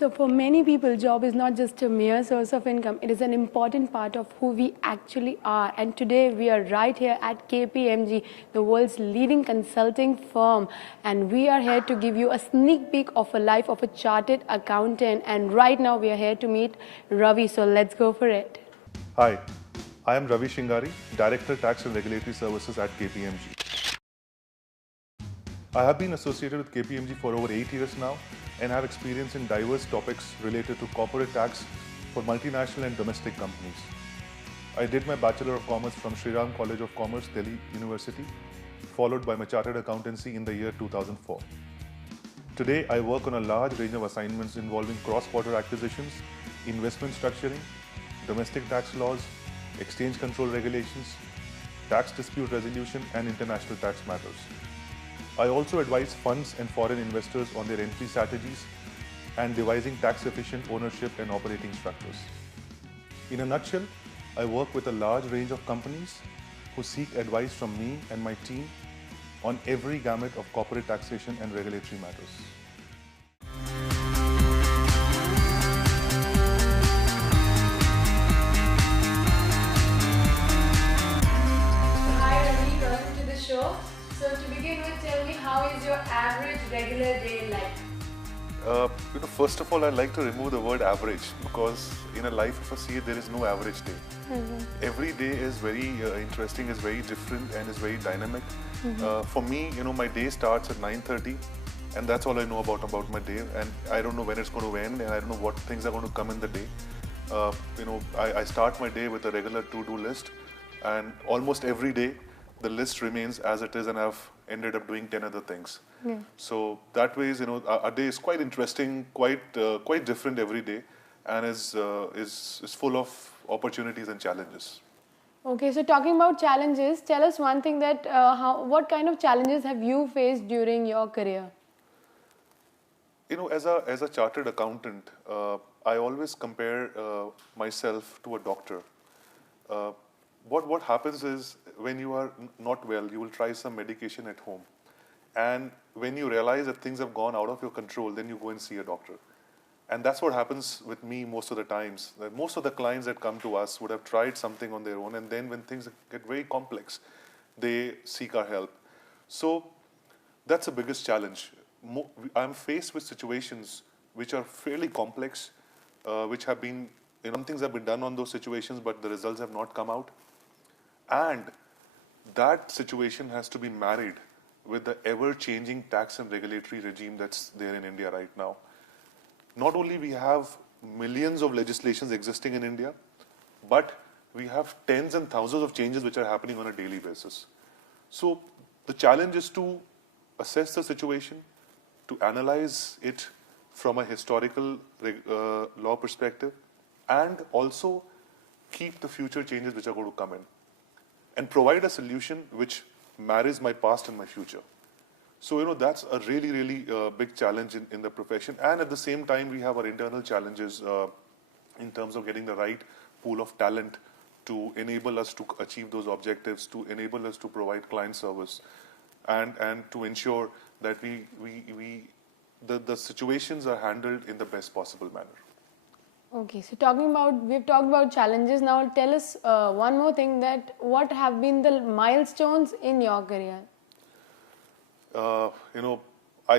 So for many people, job is not just a mere source of income. It is an important part of who we actually are. And today we are right here at KPMG, the world's leading consulting firm. And we are here to give you a sneak peek of a life of a chartered accountant. And right now we are here to meet Ravi. So let's go for it. Hi, I am Ravi Shingari, Director Tax and Regulatory Services at KPMG. I have been associated with KPMG for over 8 years now and have experience in diverse topics related to corporate tax for multinational and domestic companies. I did my Bachelor of Commerce from Sri Ram College of Commerce, Delhi University, followed by my Chartered Accountancy in the year 2004. Today, I work on a large range of assignments involving cross-border acquisitions, investment structuring, domestic tax laws, exchange control regulations, tax dispute resolution, and international tax matters. I also advise funds and foreign investors on their entry strategies and devising tax-efficient ownership and operating structures. In a nutshell, I work with a large range of companies who seek advice from me and my team on every gamut of corporate taxation and regulatory matters. Hi Ravi, welcome to the show. So to begin with, tell me, how is your average regular day like? First of all, I'd like to remove the word average because in a life of a CA, there is no average day. Every day is very interesting, is very different, and is very dynamic. For me, my day starts at 9:30, and that's all I know about my day. And I don't know when it's going to end, and I don't know what things are going to come in the day. I start my day with a regular to-do list, and almost every day, the list remains as it is, and I've ended up doing 10 other things. So that way, our day is quite interesting, quite different every day, and is full of opportunities and challenges. Okay, so talking about challenges, tell us one thing that what kind of challenges have you faced during your career? As a chartered accountant, I always compare myself to a doctor. What happens is when you are not well, you will try some medication at home. And when you realize that things have gone out of your control, then you go and see a doctor. And that's what happens with me most of the times. Most of the clients that come to us would have tried something on their own, and then when things get very complex, they seek our help. So that's the biggest challenge. I'm faced with situations which are fairly complex, which have been, some things have been done on those situations, but the results have not come out. And that situation has to be married with the ever-changing tax and regulatory regime that's there in India right now. Not only we have millions of legislations existing in India, but we have tens and thousands of changes which are happening on a daily basis. So the challenge is to assess the situation, to analyze it from a historical law perspective, and also keep the future changes which are going to come in, and provide a solution which marries my past and my future. So, that's a really, really big challenge in the profession. And at the same time, we have our internal challenges in terms of getting the right pool of talent to enable us to achieve those objectives, to enable us to provide client service, and to ensure that the situations are handled in the best possible manner. Okay, so we've talked about challenges. Now tell us one more thing, that what have been the milestones in your career? I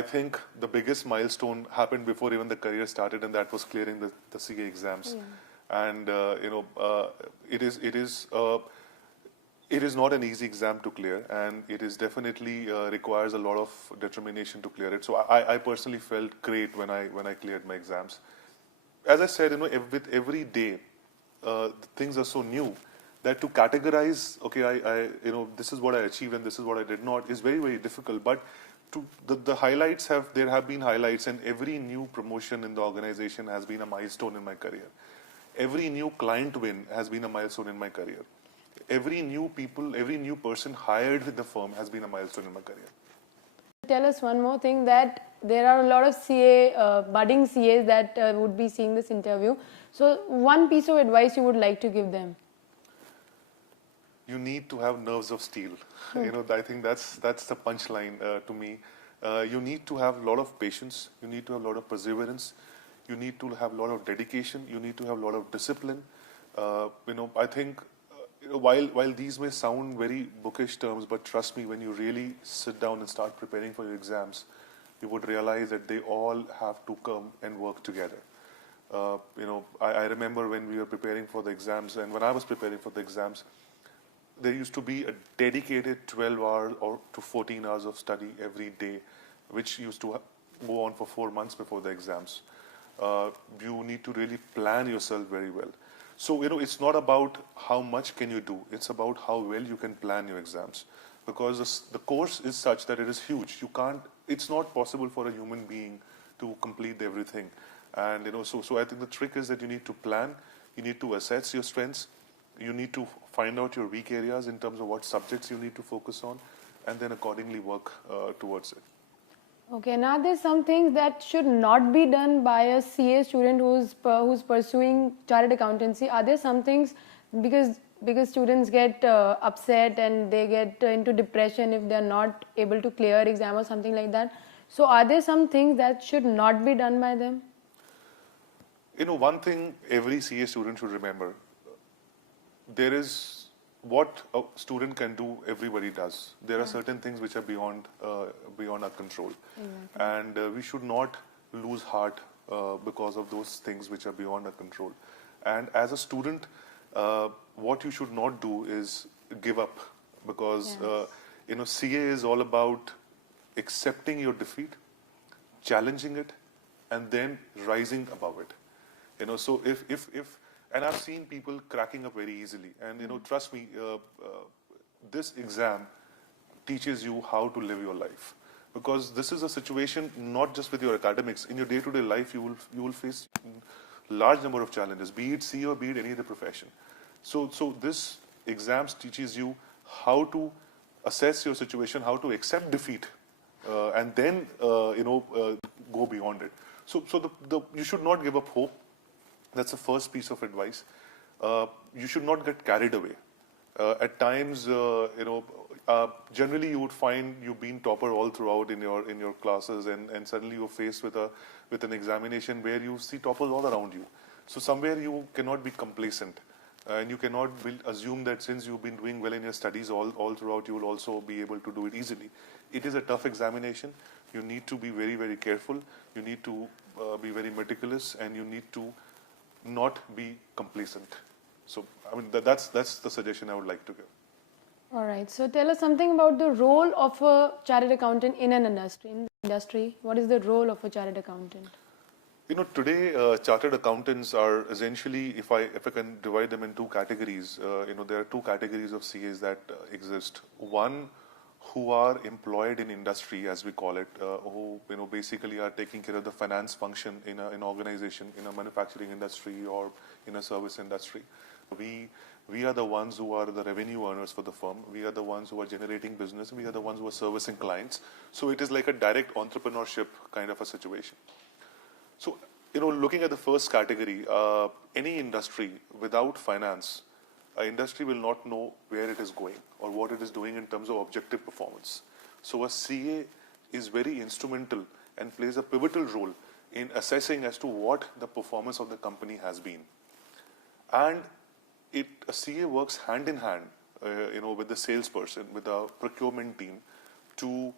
think the biggest milestone happened before even the career started, and that was clearing the CA exams. And it is not an easy exam to clear, and it is definitely requires a lot of determination to clear it. So I personally felt great when I cleared my exams. As I said, with every day, things are so new that to categorize, okay, this is what I achieved and this is what I did not, is very, very difficult. But the highlights there have been highlights, and every new promotion in the organization has been a milestone in my career. Every new client win has been a milestone in my career. Every new person hired in the firm has been a milestone in my career. Tell us one more thing, that there are a lot of budding CAs that would be seeing this interview. So one piece of advice you would like to give them? You need to have nerves of steel. I think that's the punchline to me. You need to have a lot of patience. You need to have a lot of perseverance. you need to have a lot of dedication, you need to have a lot of discipline. I think while these may sound very bookish terms, but trust me, when you really sit down and start preparing for your exams, you would realize that they all have to come and work together. I remember when we were preparing for the exams, and when I was preparing for the exams, there used to be a dedicated 12 hours or to 14 hours of study every day, which used to go on for 4 months before the exams. You need to really plan yourself very well. So, it's not about how much can you do, it's about how well you can plan your exams. Because the course is such that it is huge. It's not possible for a human being to complete everything. And, so I think the trick is that you need to plan, you need to assess your strengths, you need to find out your weak areas in terms of what subjects you need to focus on, and then accordingly work towards it. Okay, now there's some things that should not be done by a CA student who's pursuing chartered accountancy. Are there some things, because students get upset and they get into depression if they're not able to clear exam or something like that? So are there some things that should not be done by them? One thing every CA student should remember, there is what a student can do, everybody does. There are certain things which are beyond our control. Exactly. And we should not lose heart because of those things which are beyond our control. And as a student, what you should not do is give up, because CA is all about accepting your defeat, challenging it, and then rising above it. So if and I've seen people cracking up very easily. And, trust me, this exam teaches you how to live your life. Because this is a situation not just with your academics. In your day-to-day life, you will face large number of challenges, be it CA or be it any other profession. So this exams teaches you how to assess your situation, how to accept defeat, and then, go beyond it. So you should not give up hope. That's the first piece of advice. You should not get carried away. At times, generally you would find you've been topper all throughout in your classes, and suddenly you're faced with an examination where you see toppers all around you. So somewhere you cannot be complacent, and you cannot assume that since you've been doing well in your studies all throughout, you will also be able to do it easily. It is a tough examination. You need to be very, very careful. You need to be very meticulous, and you need to not be complacent. So, that's the suggestion I would like to give. All right. So tell us something about the role of a chartered accountant in an industry. What is the role of a chartered accountant? Today chartered accountants are essentially, if I can divide them in two categories, there are two categories of CAs that exist. One, who are employed in industry, as we call it, who basically are taking care of the finance function in an organization, in a manufacturing industry or in a service industry. We are the ones who are the revenue earners for the firm. We are the ones who are generating business. We are the ones who are servicing clients. So it is like a direct entrepreneurship kind of a situation. So, looking at the first category, any industry without finance, industry will not know where it is going or what it is doing in terms of objective performance. So a CA is very instrumental and plays a pivotal role in assessing as to what the performance of the company has been. And a CA works hand in hand, with the salesperson, with the procurement team, to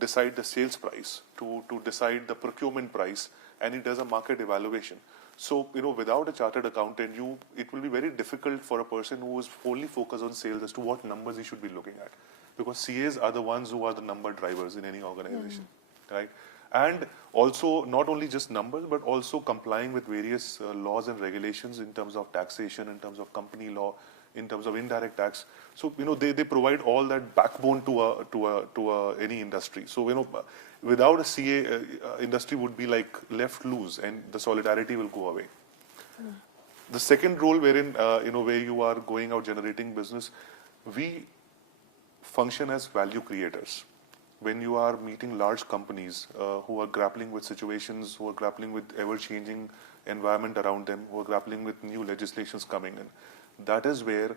decide the sales price, to decide the procurement price, and it does a market evaluation. So, without a chartered accountant, it will be very difficult for a person who is wholly focused on sales as to what numbers he should be looking at. Because CAs are the ones who are the number drivers in any organization, right? And also, not only just numbers, but also complying with various laws and regulations in terms of taxation, in terms of company law, in terms of indirect tax. So, they provide all that backbone to any industry. So, without a CA, industry would be like left loose, and the solidarity will go away. The second role wherein, where you are going out generating business, we function as value creators. When you are meeting large companies who are grappling with situations, who are grappling with ever-changing environment around them, who are grappling with new legislations coming in, that is where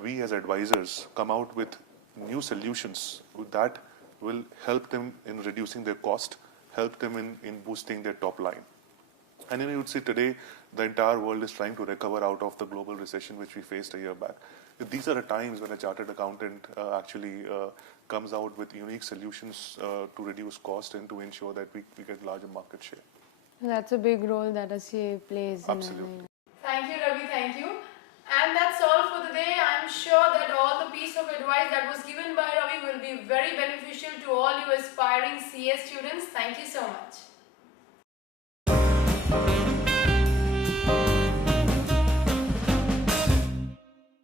we as advisors come out with new solutions that will help them in reducing their cost, helped them in boosting their top line. And you would see today the entire world is trying to recover out of the global recession which we faced a year back. These are the times when a chartered accountant actually comes out with unique solutions to reduce cost and to ensure that we get larger market share. That's a big role that a CA plays. Absolutely. Thank you, Ravi. Thank you. And that's all for the day. I'm sure that all the piece of advice that was given by Ravi will be very beneficial to all you aspiring CA students. Thank you so much.